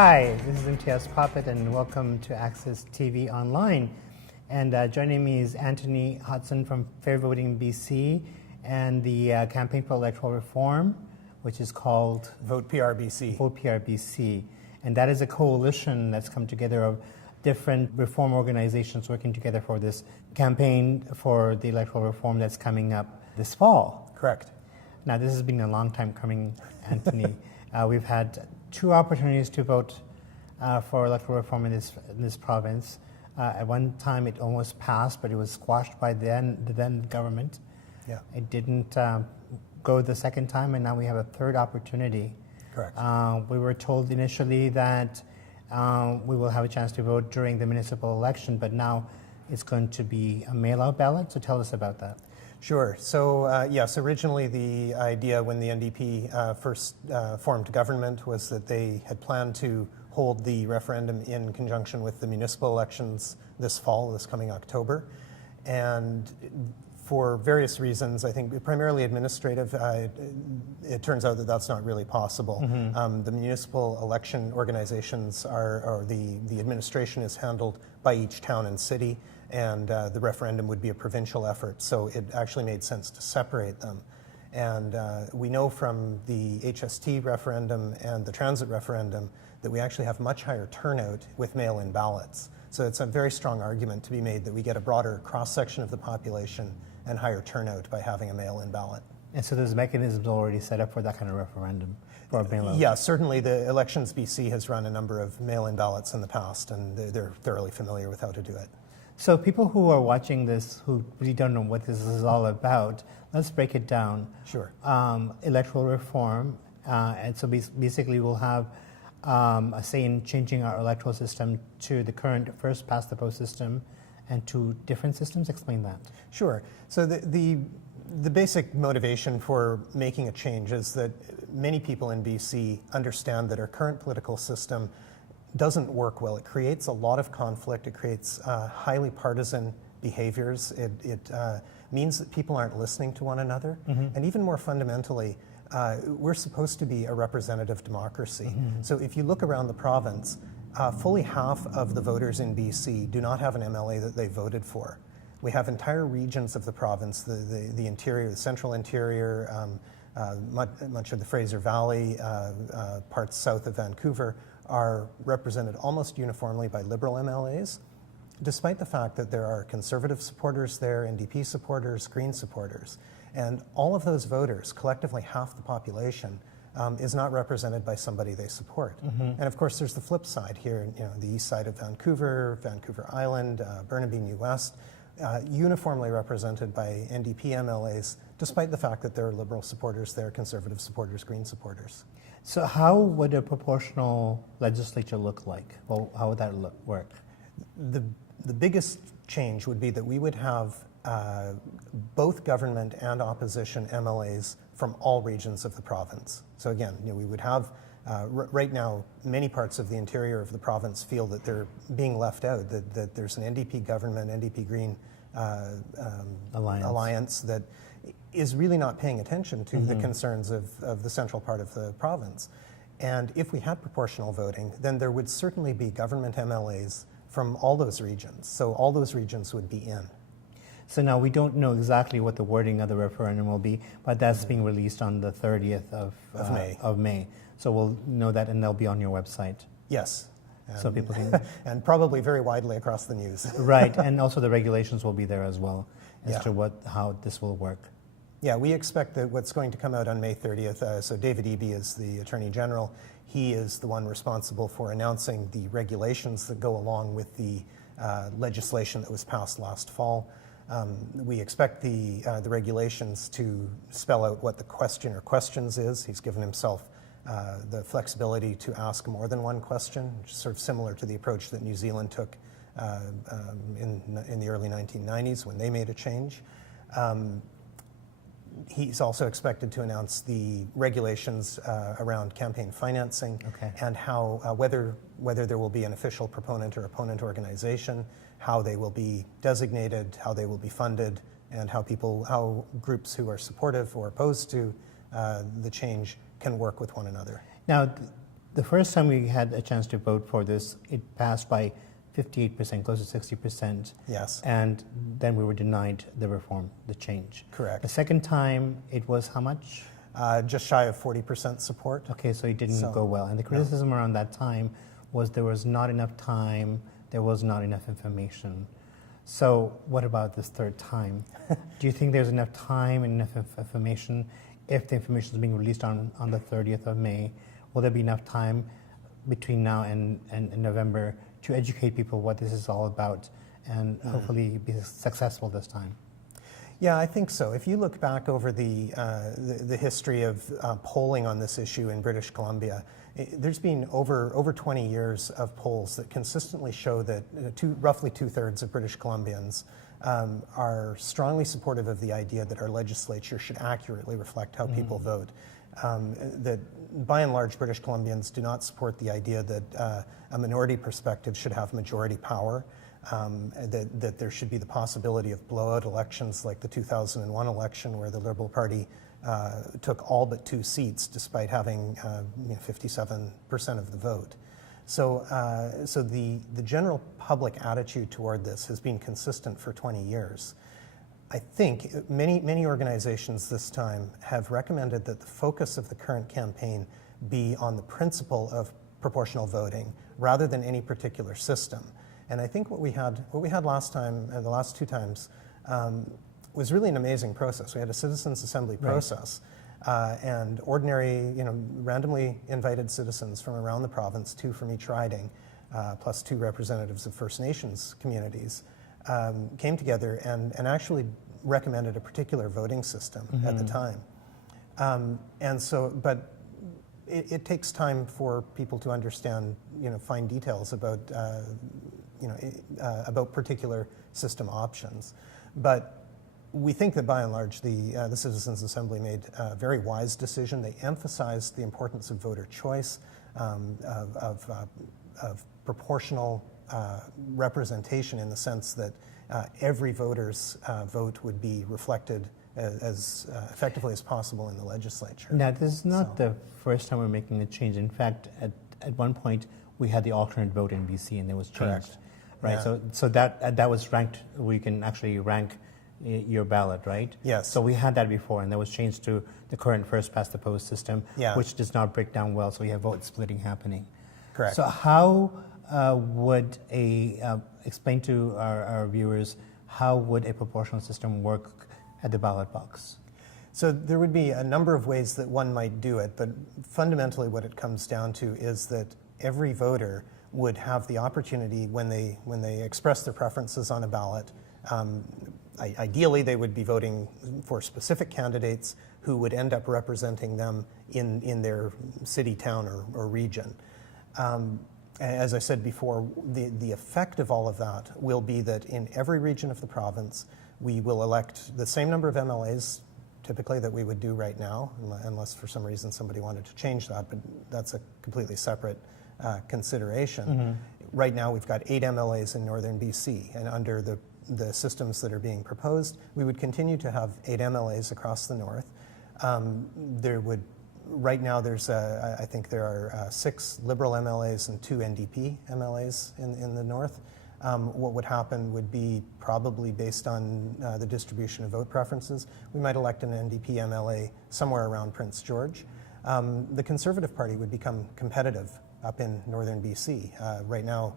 Hi, this is Imtiaz Puppet, and welcome to Access TV Online. And joining me is Antony Hodgson from Fair Voting BC and the Campaign for Electoral Reform, which is called Vote PRBC. Vote PRBC. And that is a coalition that's come together of different reform organizations working together for this campaign for the electoral reform that's coming up this fall. Correct. Now, this has been a long time coming, Antony. We've had two opportunities to vote for electoral reform in this province. At one time, it almost passed, but it was squashed by the then government. Yeah. It didn't go the second time, and now we have a third opportunity. Correct. We were told initially that we will have a chance to vote during the municipal election, but now it's going to be a mail-out ballot. So tell us about that. Sure. So, yes, originally the idea when the NDP first formed government was that they had planned to hold the referendum in conjunction with the municipal elections this fall, this coming October. And for various reasons, I think primarily administrative, it turns out that that's not really possible. Mm-hmm. The municipal election organizations or the administration is handled by each town and city, and the referendum would be a provincial effort, so it actually made sense to separate them. And we know from the HST referendum and the transit referendum that we actually have much higher turnout with mail-in ballots. So it's a very strong argument to be made that we get a broader cross-section of the population and higher turnout by having a mail-in ballot. And so there's mechanisms already set up for that kind of referendum, for a mail-out? Yeah, certainly the Elections BC has run a number of mail-in ballots in the past, and they're thoroughly familiar with how to do it. So people who are watching this who really don't know what this is all about, let's break it down. Sure. Electoral reform, and so basically we'll have a say in changing our electoral system to the current first past the post system and to different systems. Explain that. Sure. So the basic motivation for making a change is that many people in BC understand that our current political system doesn't work well. It creates a lot of conflict. It creates highly partisan behaviors. It means that people aren't listening to one another. Mm-hmm. And even more fundamentally, we're supposed to be a representative democracy. Mm-hmm. So if you look around the province, fully half of the voters in BC do not have an MLA that they voted for. We have entire regions of the province, the interior, the central interior, much of the Fraser Valley, parts south of Vancouver, are represented almost uniformly by Liberal MLAs, despite the fact that there are Conservative supporters there, NDP supporters, Green supporters. And all of those voters, collectively half the population, is not represented by somebody they support. Mm-hmm. And of course, there's the flip side here, the east side of Vancouver, Vancouver Island, Burnaby, New West, uniformly represented by NDP MLAs, despite the fact that there are Liberal supporters there, Conservative supporters, Green supporters. So how would a proportional legislature look like? Well, how would that work? The biggest change would be that we would have both government and opposition MLAs from all regions of the province. So again, we would have, right now, many parts of the interior of the province feel that they're being left out, that there's an NDP government, NDP Green alliance that is really not paying attention to mm-hmm. the concerns of the central part of the province. And if we had proportional voting, then there would certainly be government MLAs from all those regions. So all those regions would be in. So now we don't know exactly what the wording of the referendum will be, but that's being released on the 30th of May. So we'll know that, and they'll be on your website. Yes. So people can... and probably very widely across the news. Right, and also the regulations will be there as well as to how this will work. Yeah, we expect that what's going to come out on May 30th, so David Eby is the Attorney General. He is the one responsible for announcing the regulations that go along with the legislation that was passed last fall. We expect the regulations to spell out what the question or questions is. He's given himself the flexibility to ask more than one question, which is sort of similar to the approach that New Zealand took in the early 1990s when they made a change. He's also expected to announce the regulations around campaign financing and how whether there will be an official proponent or opponent organization, how they will be designated, how they will be funded, and how groups who are supportive or opposed to the change can work with one another. Now, the first time we had a chance to vote for this, it passed by 58%, close to 60%. Yes. And then we were denied the reform, the change. Correct. The second time, it was how much? Just shy of 40% support. Okay, so it didn't go well. And the criticism around that time was there was not enough time, there was not enough information. So what about this third time? Do you think there's enough time and enough information? If the information is being released on the 30th of May, will there be enough time between now and November to educate people what this is all about and hopefully be successful this time? Yeah, I think so. If you look back over the history of polling on this issue in British Columbia, there's been over 20 years of polls that consistently show that roughly two-thirds of British Columbians are strongly supportive of the idea that our legislature should accurately reflect how people vote. That by and large, British Columbians do not support the idea that a minority perspective should have majority power. That there should be the possibility of blowout elections like the 2001 election where the Liberal Party took all but 2 seats despite having 57% of the vote. So the general public attitude toward this has been consistent for 20 years. I think many organizations this time have recommended that the focus of the current campaign be on the principle of proportional voting rather than any particular system. And I think what we had last time, the last 2 times, was really an amazing process. We had a citizens' assembly process, and ordinary, randomly invited citizens from around the province, 2 from each riding, plus 2 representatives of First Nations communities, came together and actually recommended a particular voting system at the time. But it takes time for people to understand, fine details about about particular system options. But we think that by and large the Citizens' Assembly made a very wise decision. They emphasized the importance of voter choice, of proportional representation in the sense that every voter's vote would be reflected as effectively as possible in the legislature. Now, this is not the first time we're making a change. In fact, at one point, we had the alternate vote in BC, and it was changed. Correct. Right, Yeah. so that was ranked. We can actually rank your ballot, right? Yes. So we had that before, and that was changed to the current first past the post system, which does not break down well. So we have vote splitting happening. Correct. So how would explain to our viewers how would a proportional system work at the ballot box? So there would be a number of ways that one might do it, but fundamentally what it comes down to is that every voter would have the opportunity when they express their preferences on a ballot. Ideally, they would be voting for specific candidates who would end up representing them in their city, town, or region. As I said before, the effect of all of that will be that in every region of the province, we will elect the same number of MLAs typically that we would do right now, unless for some reason somebody wanted to change that, but that's a completely separate consideration. Right now we've got 8 MLAs in northern BC, and under the systems that are being proposed, we would continue to have 8 MLAs across the north. Right now I think there are 6 Liberal MLAs and 2 NDP MLAs in the north. What would happen would be probably based on the distribution of vote preferences. We might elect an NDP MLA somewhere around Prince George. The Conservative Party would become competitive up in northern BC. Right now,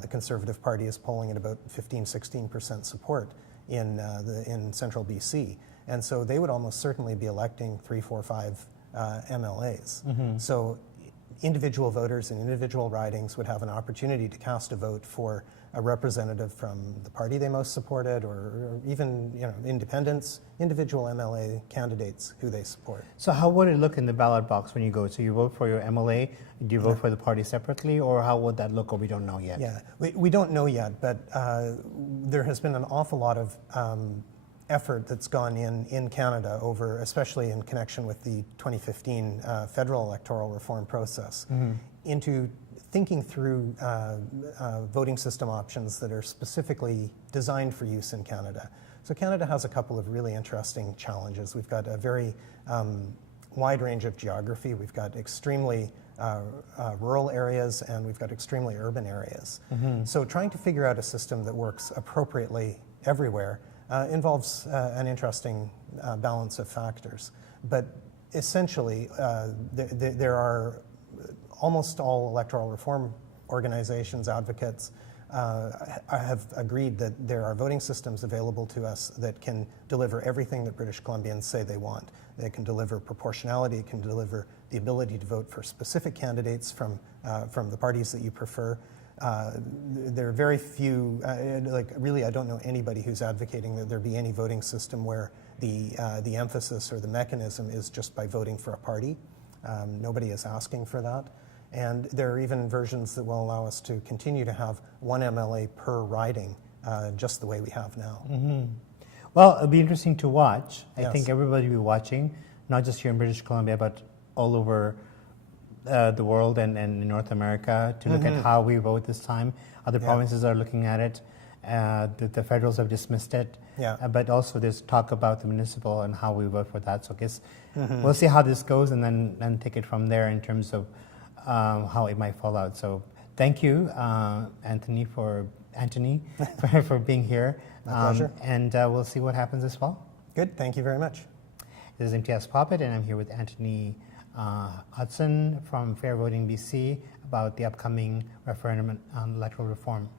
the Conservative Party is polling at about 15-16% support in central BC. And so they would almost certainly be electing 3, 4, 5 MLAs. So individual voters in individual ridings would have an opportunity to cast a vote for a representative from the party they most supported, or even independents, individual MLA candidates who they support. So how would it look in the ballot box when you go? So you vote for your MLA, do you vote for the party separately, or how would that look, or we don't know yet? Yeah, we don't know yet, but there has been an awful lot of effort that's gone in Canada over, especially in connection with the 2015 federal electoral reform process, into thinking through voting system options that are specifically designed for use in Canada. So Canada has a couple of really interesting challenges. We've got a very wide range of geography. We've got extremely rural areas, and we've got extremely urban areas. So trying to figure out a system that works appropriately everywhere involves an interesting balance of factors. But essentially, there are almost all electoral reform organizations, advocates, have agreed that there are voting systems available to us that can deliver everything that British Columbians say they want. They can deliver proportionality, it can deliver the ability to vote for specific candidates from the parties that you prefer. There are very few, really I don't know anybody who's advocating that there be any voting system where the emphasis or the mechanism is just by voting for a party. Nobody is asking for that. And there are even versions that will allow us to continue to have one MLA per riding, just the way we have now. Well, it'll be interesting to watch. I Yes. think everybody will be watching, not just here in British Columbia, but all over the world and in North America to look at how we vote this time. Other provinces are looking at it. The federals have dismissed it. But also there's talk about the municipal and how we vote for that. So I guess we'll see how this goes and then take it from there in terms of how it might fall out. So thank you, Antony, for being here. My pleasure. And we'll see what happens this fall. Good, thank you very much. This is Imtiaz Poppet, and I'm here with Antony Hodgson from Fair Voting BC about the upcoming referendum on electoral reform.